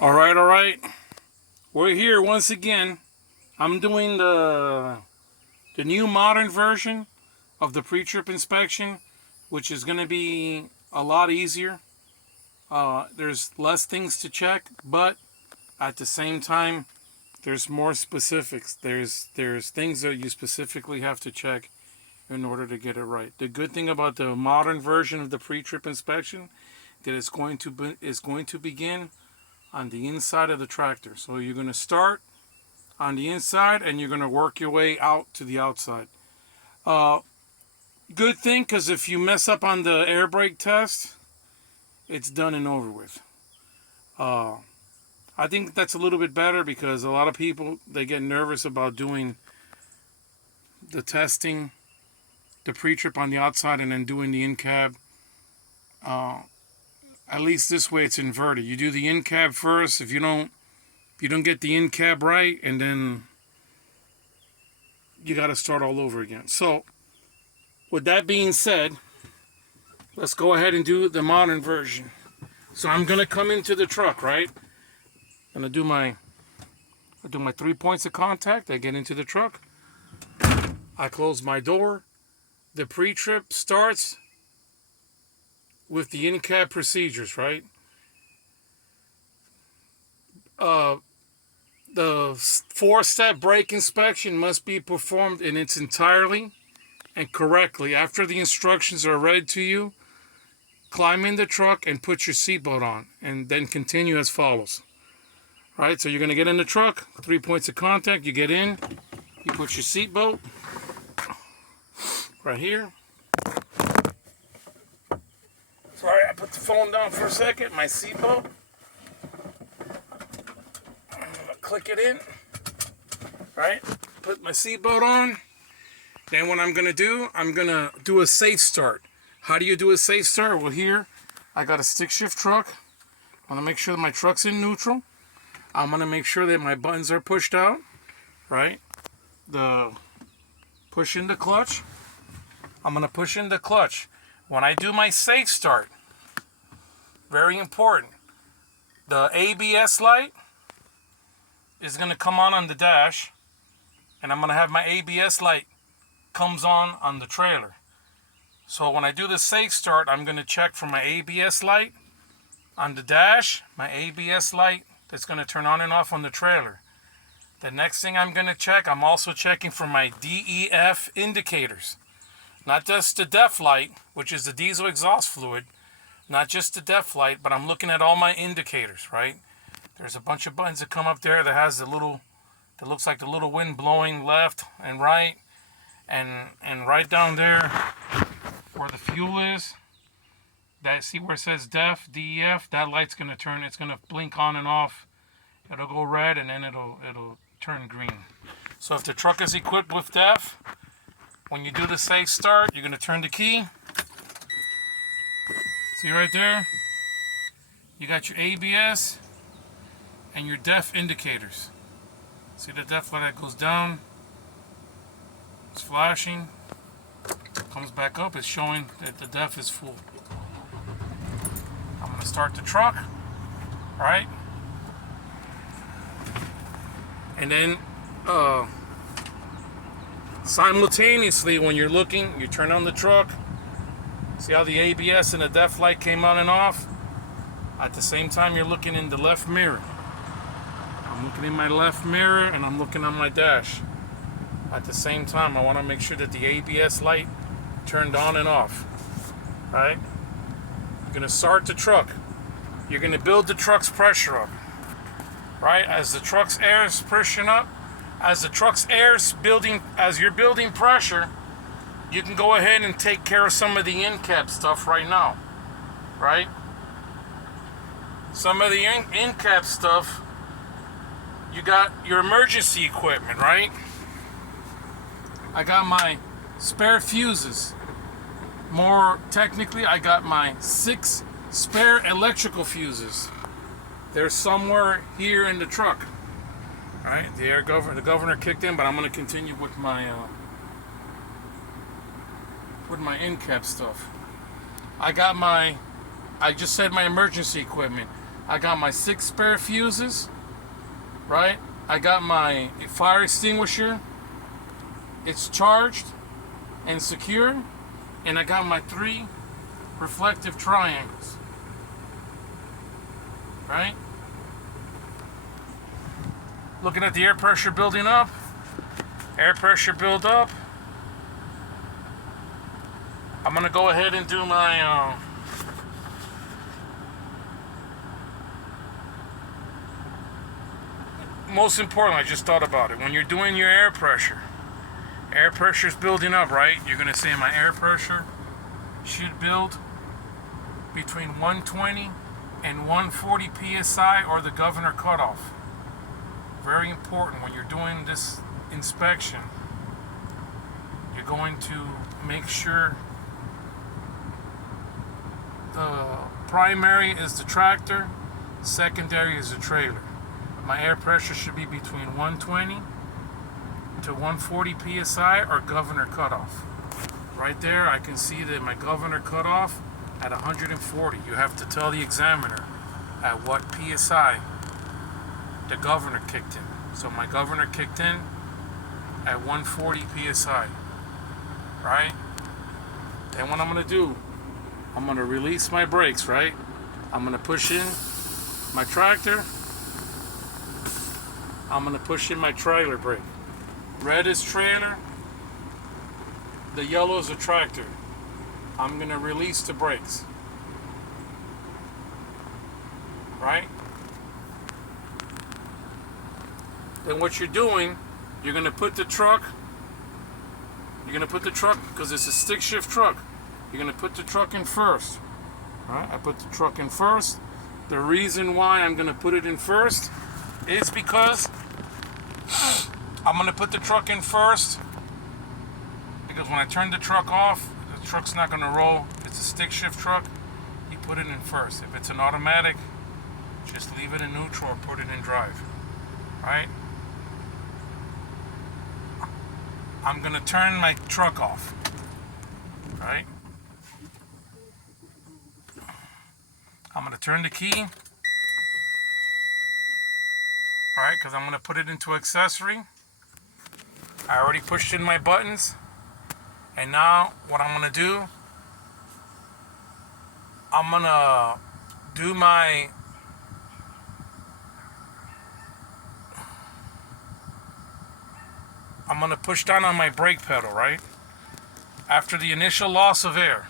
All right. We're here once again. I'm doing the new modern version of the pre-trip inspection, which is going to be a lot easier. There's less things to check, but at the same time, there's more specifics. There's things that you specifically have to check in order to get it right. The good thing about the modern version of the pre-trip inspection that it's going to begin on the inside of the tractor. So you're going to start on the inside and you're going to work your way out to the outside. Good thing, because if you mess up on the air brake test, it's done and over with. I think that's a little bit better because a lot of people, they get nervous about doing the testing, the pre-trip on the outside and then doing the in-cab. At least this way it's inverted. You do the in-cab first. If you don't get the in-cab right, and then you got to start all over again. So with that being said, let's go ahead and do the modern version. So I'm going to come into the truck, right? I'm going to do my 3 points of contact. I get into the truck. I close my door. The pre-trip starts with the in-cab procedures, right? The 4-step brake inspection must be performed in its entirety and correctly. After the instructions are read to you, climb in the truck and put your seatbelt on, and then continue as follows. Right, so you're going to get in the truck, 3 points of contact, you get in, you put your seatbelt right here. Sorry, I put the phone down for a second, my seatbelt. I'm going to click it in, right, put my seatbelt on. Then what I'm going to do a safe start. How do you do a safe start? Well, here, I got a stick shift truck. I want to make sure that my truck's in neutral. I'm going to make sure that my buttons are pushed out, right? Push in the clutch. I'm going to push in the clutch. When I do my safe start, very important, the ABS light is going to come on the dash, and I'm going to have my ABS light comes on the trailer. So when I do the safe start, I'm going to check for my ABS light on the dash, my ABS light that's going to turn on and off on the trailer. The next thing I'm going to check, I'm also checking for my DEF indicators. Not just the DEF light, which is the diesel exhaust fluid, not just the DEF light, but I'm looking at all my indicators, right? There's a bunch of buttons that come up there that has that looks like the little wind blowing left and right, and right down there where the fuel is, see where it says DEF, DEF, that light's going to turn, it's going to blink on and off. It'll go red and then it'll turn green. So if the truck is equipped with DEF, when you do the safe start, you're going to turn the key. See right there? You got your ABS and your DEF indicators. See the DEF light that goes down? It's flashing. Comes back up, it's showing that the DEF is full. I'm going to start the truck, right? And then simultaneously, when you're looking, you turn on the truck. See how the ABS and the DEF light came on and off? At the same time, you're looking in the left mirror. I'm looking in my left mirror and I'm looking on my dash. At the same time, I want to make sure that the ABS light turned on and off. Right? You're going to start the truck. You're going to build the truck's pressure up. Right? As the truck's air is pushing up, as you're building pressure, you can go ahead and take care of some of the in-cab stuff right now. Right? Some of the in-cab stuff, you got your emergency equipment, right? I got my spare fuses. More technically, I got my 6 spare electrical fuses. They're somewhere here in the truck. All right, the governor kicked in, but I'm going to continue with my in-cab stuff. I just said my emergency equipment. I got my 6 spare fuses, right? I got my fire extinguisher. It's charged and secure. And I got my 3 reflective triangles, right? Looking at the air pressure building up. Air pressure build up. I'm gonna go ahead and do my most important, I just thought about it. When you're doing your air pressure's building up, right? You're gonna say my air pressure should build between 120 and 140 psi, or the governor cutoff. Very important when you're doing this inspection. You're going to make sure the primary is the tractor, secondary is the trailer. My air pressure should be between 120 to 140 psi, or governor cutoff. Right there, I can see that my governor cutoff at 140. You have to tell the examiner at what psi the governor kicked in. So my governor kicked in at 140 psi, right? Then what I'm gonna do, I'm gonna release my brakes, right? I'm gonna push in my tractor. I'm gonna push in my trailer brake. Red is trailer, the yellow is a tractor. I'm gonna release the brakes, right? Then what you're doing, you're gonna put the truck, because it's a stick shift truck, you're gonna put the truck in first, right? I put the truck in first. The reason why I'm gonna put it in first is because I'm gonna put the truck in first, because when I turn the truck off, the truck's not gonna roll. If it's a stick shift truck, you put it in first. If it's an automatic, just leave it in neutral or put it in drive, right? I'm gonna turn my truck off, right? I'm gonna turn the key, right? Because I'm gonna put it into accessory. I already pushed in my buttons, and now what I'm gonna do, I'm gonna do my I'm gonna push down on my brake pedal, right? After the initial loss of air,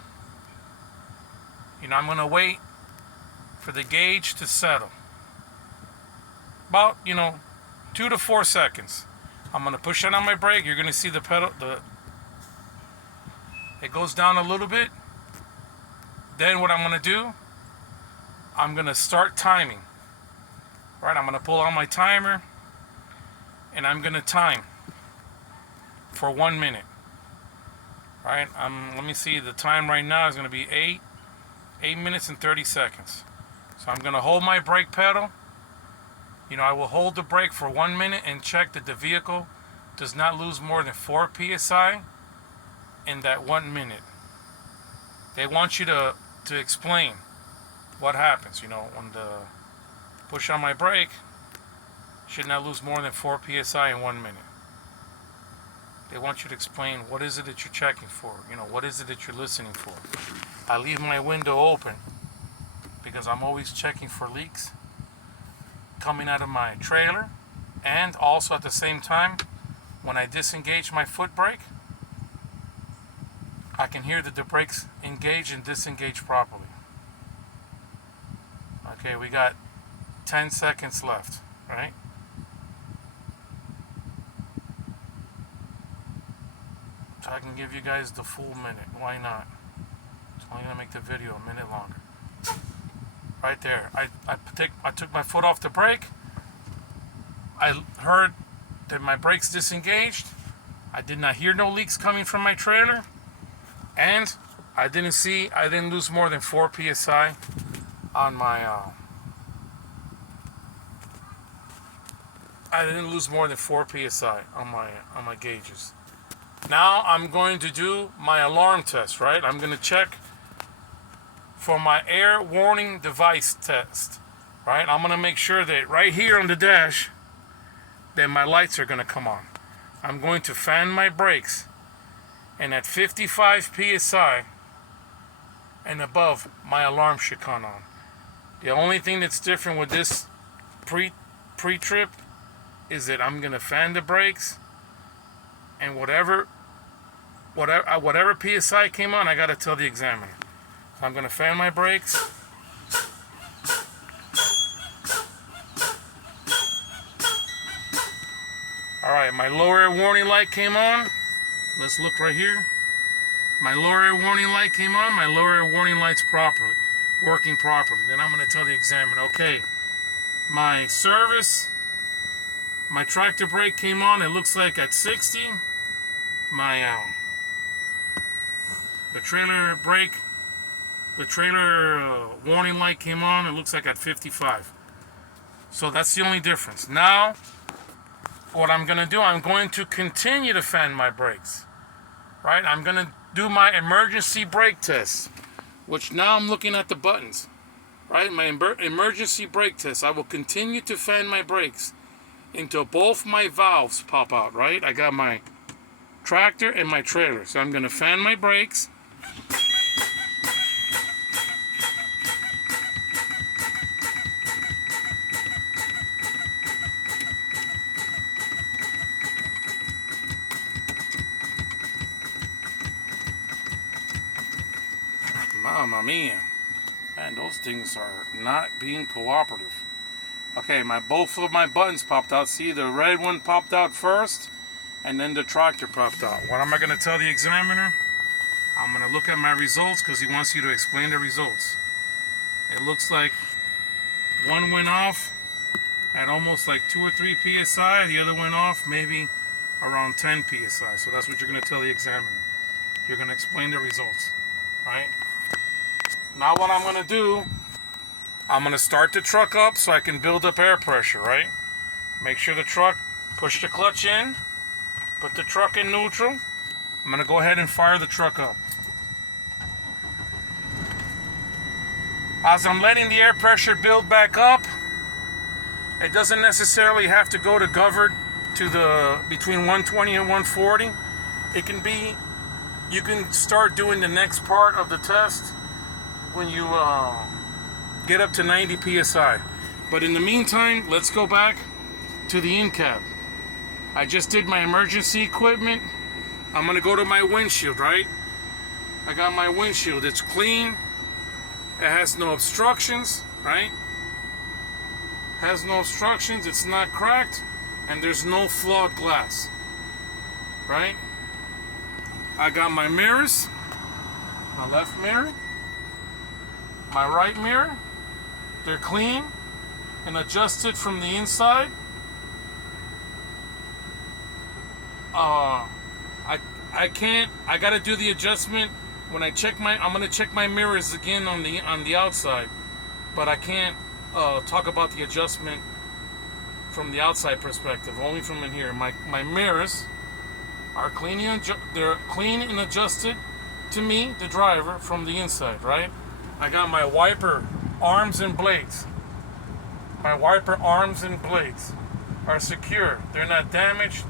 I'm gonna wait for the gauge to settle. About, 2 to 4 seconds. I'm gonna push down on my brake. You're gonna see the pedal, it goes down a little bit. Then what I'm gonna do, I'm gonna start timing. Right, I'm gonna pull out my timer, and I'm gonna time for 1 minute. All right, let me see, the time right now is gonna be 8 minutes and 30 seconds. So I'm gonna hold my brake pedal. I will hold the brake for 1 minute and check that the vehicle does not lose more than 4 psi in that 1 minute. They want you to explain what happens, when the push on my brake should not lose more than 4 psi in 1 minute. They want you to explain what is it that you're checking for, what is it that you're listening for. I leave my window open because I'm always checking for leaks coming out of my trailer, and also at the same time, when I disengage my foot brake, I can hear that the brakes engage and disengage properly. Okay, we got 10 seconds left, right? So I can give you guys the full minute. Why not? It's only gonna make the video a minute longer. Right there, I took my foot off the brake. I heard that my brakes disengaged. I did not hear no leaks coming from my trailer, and I didn't lose more than 4 psi on my I didn't lose more than 4 psi on my gauges. Now I'm going to do my alarm test, right? I'm going to check for my air warning device test, right? I'm going to make sure that right here on the dash, that my lights are going to come on. I'm going to fan my brakes, and at 55 psi and above, my alarm should come on. The only thing that's different with this pre-trip is that I'm going to fan the brakes, and whatever psi came on, I got to tell the examiner. So I'm going to fan my brakes. Alright, my lower air warning light came on. Let's look right here. My lower air warning light came on. My lower air warning light's working properly. Then I'm going to tell the examiner, okay, my service, my tractor brake came on. It looks like at 60. My the trailer brake, the trailer warning light came on. It looks like at 55. So that's the only difference. Now, what I'm going to do, I'm going to continue to fan my brakes. Right? I'm going to do my emergency brake test, which now I'm looking at the buttons. Right? My emergency brake test. I will continue to fan my brakes until both my valves pop out. Right? I got my tractor and my trailer. So I'm going to fan my brakes. Mamma mia. Man, those things are not being cooperative. Okay, both of my buttons popped out. See, the red one popped out first, and then the tractor popped out. What am I going to tell the examiner? I'm going to look at my results because he wants you to explain the results. It looks like one went off at almost like 2 or 3 psi. The other went off maybe around 10 psi. So that's what you're going to tell the examiner. You're going to explain the results, right? Now what I'm going to do, I'm going to start the truck up so I can build up air pressure, right? Make sure the truck, push the clutch in, put the truck in neutral. I'm going to go ahead and fire the truck up. As I'm letting the air pressure build back up, it doesn't necessarily have to go to governed to the between 120 and 140. It can be, you can start doing the next part of the test when you get up to 90 psi. But in the meantime, let's go back to the in-cab. I just did my emergency equipment. I'm gonna go to my windshield, right? I got my windshield. It's clean. It has no obstructions, right? Has no obstructions. It's not cracked, and there's no flawed glass, right? I got my mirrors. My left mirror, my right mirror. They're clean and adjusted from the inside. I gotta do the adjustment when I check I'm gonna check my mirrors again on the outside, but I can't talk about the adjustment from the outside perspective, only from in here. My mirrors are clean they're clean and adjusted to me, the driver, from the inside, right? I got my wiper arms and blades. My wiper arms and blades are secure. They're not damaged.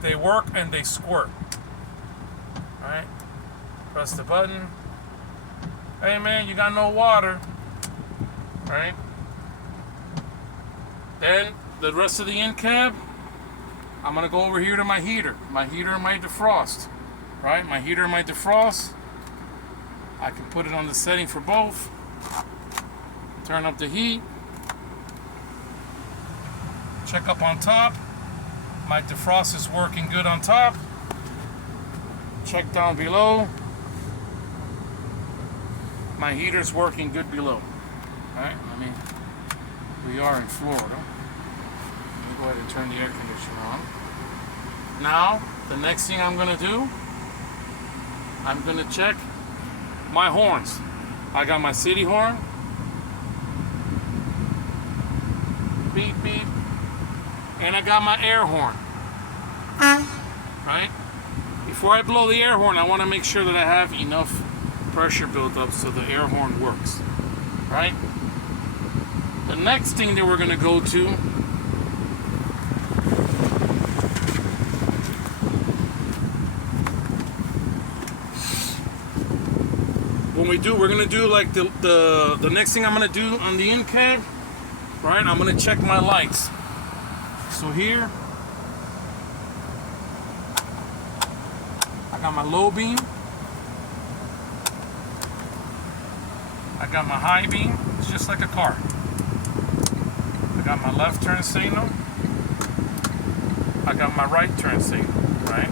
They work and they squirt. Alright? Press the button. Hey man, you got no water. Alright? Then the rest of the in-cab, I'm gonna go over here to my heater. My heater and my defrost. Right? My heater and my defrost. I can put it on the setting for both. Turn up the heat. Check up on top. My defrost is working good on top. Check down below. My heater's working good below. Alright, we are in Florida. Let me go ahead and turn the air conditioner on. Now, the next thing I'm gonna do, I'm gonna check my horns. I got my city horn. Beep, beep. And I got my air horn. Right? Before I blow the air horn, I want to make sure that I have enough pressure built up so the air horn works. Right? The next thing that we're gonna go to we're gonna do like the next thing I'm gonna do on the in cab, right? I'm gonna check my lights. So here I got my low beam, I got my high beam. It's just like a car. I got my left turn signal, I got my right turn signal, right?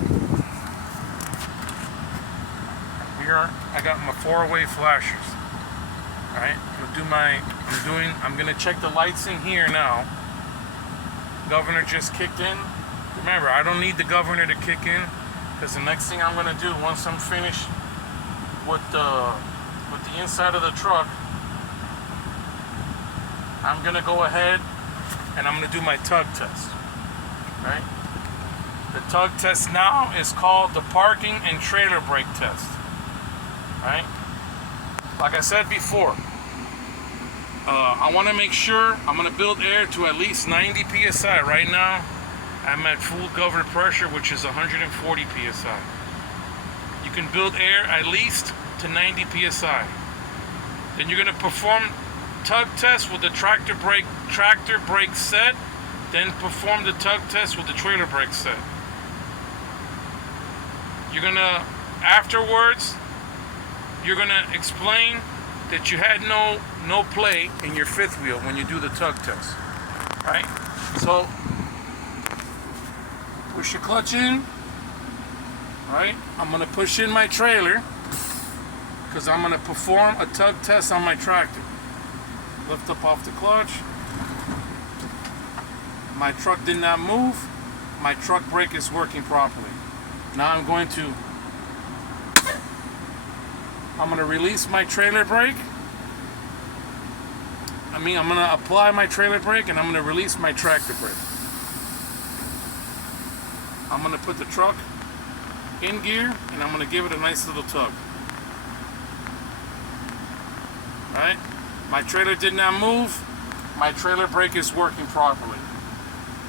Here I got my four-way flashers. Right? I'm gonna check the lights in here now. Governor just kicked in. Remember, I don't need the governor to kick in, because the next thing I'm gonna do once I'm finished with the inside of the truck, I'm gonna go ahead and I'm gonna do my tug test. Right? The tug test now is called the parking and trailer brake test. Right? Like I said before, I want to make sure I'm going to build air to at least 90 psi. Right now, I'm at full governor pressure, which is 140 psi. You can build air at least to 90 psi. Then you're going to perform tug test with the tractor brake set. Then perform the tug test with the trailer brake set. You're going to, afterwards, you're going to explain that you had no play in your fifth wheel when you do the tug test, right? So, push your clutch in, right? I'm going to push in my trailer because I'm going to perform a tug test on my tractor. Lift up off the clutch. My truck did not move. My truck brake is working properly. Now I'm going to release my trailer brake. I'm going to apply my trailer brake and I'm going to release my tractor brake. I'm going to put the truck in gear and I'm going to give it a nice little tug. Right? My trailer did not move. My trailer brake is working properly.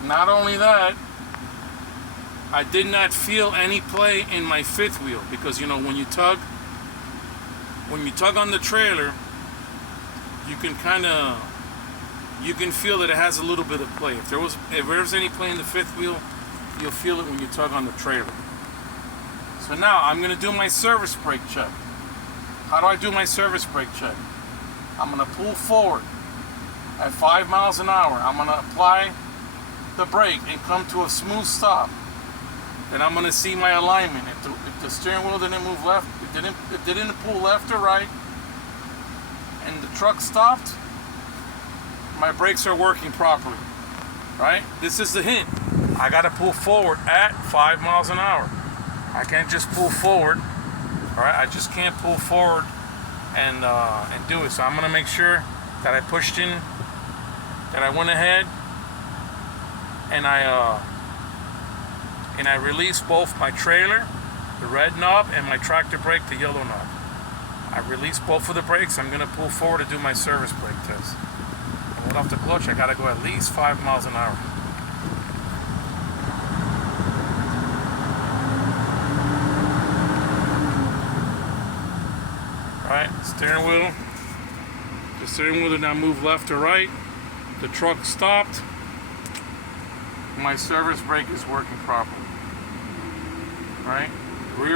Not only that, I did not feel any play in my fifth wheel, because when you tug on the trailer, you can feel that it has a little bit of play. If there's any play in the fifth wheel, you'll feel it when you tug on the trailer. So now I'm going to do my service brake check. How do I do my service brake check? I'm going to pull forward at 5 miles an hour. I'm going to apply the brake and come to a smooth stop. Then I'm going to see my alignment. If the steering wheel didn't move left, it didn't pull left or right, and the truck stopped, my brakes are working properly. Right? This is the hint. I got to pull forward at 5 miles an hour. I can't just pull forward. All right? I just can't pull forward and do it. So I'm going to make sure that I pushed in, that I went ahead, and I released both my trailer, the red knob, and my tractor brake, the yellow knob. I released both of the brakes. I'm going to pull forward to do my service brake test. I went off the clutch. I got to go at least 5 miles an hour. Alright, steering wheel. The steering wheel did not move left or right. The truck stopped. My service brake is working properly. Right? We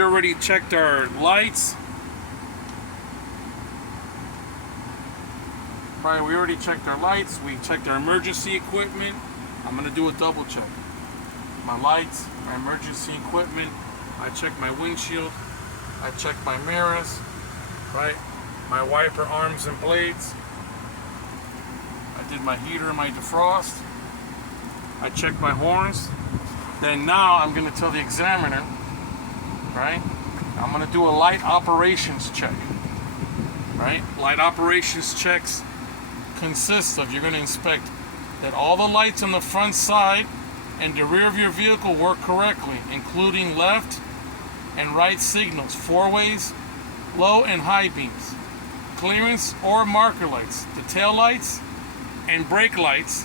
already checked our lights. Right, we already checked our lights. We checked our emergency equipment. I'm going to do a double check. My lights, my emergency equipment. I checked my windshield. I checked my mirrors. Right? My wiper arms and blades. I did my heater and my defrost. I checked my horns. Then now I'm going to tell the examiner, right? I'm going to do a light operations check. Right? Light operations checks consist of, you're going to inspect that all the lights on the front side and the rear of your vehicle work correctly, including left and right signals, four ways, low and high beams. clearance or marker lights, the tail lights and brake lights.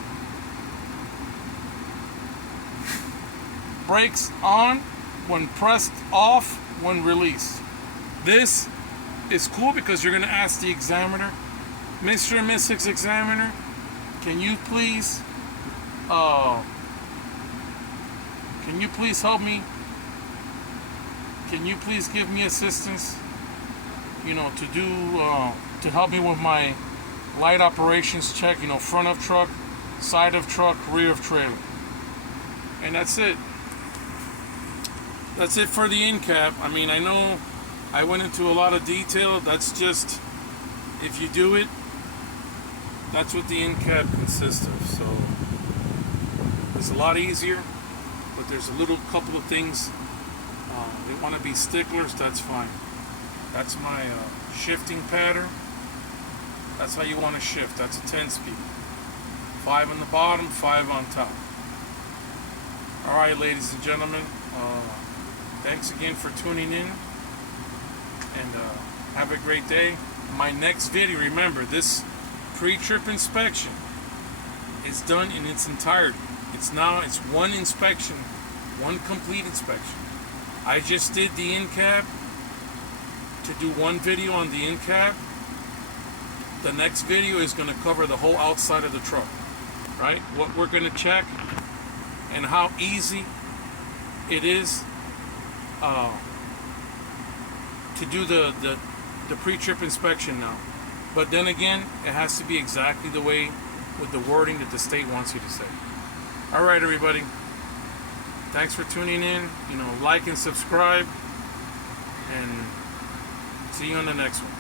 Brakes on when pressed, off when released. This is cool because you're going to ask the examiner, Mr. and Mrs. Examiner, can you please help me? Can you please give me assistance? You know, to help me with my light operations check. You know, front of truck, side of truck, rear of trailer, and that's it. That's it for the end cap. I mean, I know I went into a lot of detail. That's just, if you do it, that's what the end cap consists of. So it's a lot easier, but there's a little couple of things. They want to be sticklers, that's fine. That's my shifting pattern. That's how you want to shift. That's a 10-speed. 5 on the bottom, 5 on top. All right, ladies and gentlemen. Thanks again for tuning in, and have a great day. My next video, remember, this pre-trip inspection is done in its entirety. It's one inspection, one complete inspection. I just did the end cap to do one video on the end cap. The next video is going to cover the whole outside of the truck, right? What we're going to check and how easy it is to do the pre-trip inspection now. But then again, it has to be exactly the way with the wording that the state wants you to say. All right, everybody. Thanks for tuning in. You know, like and subscribe, and see you on the next one.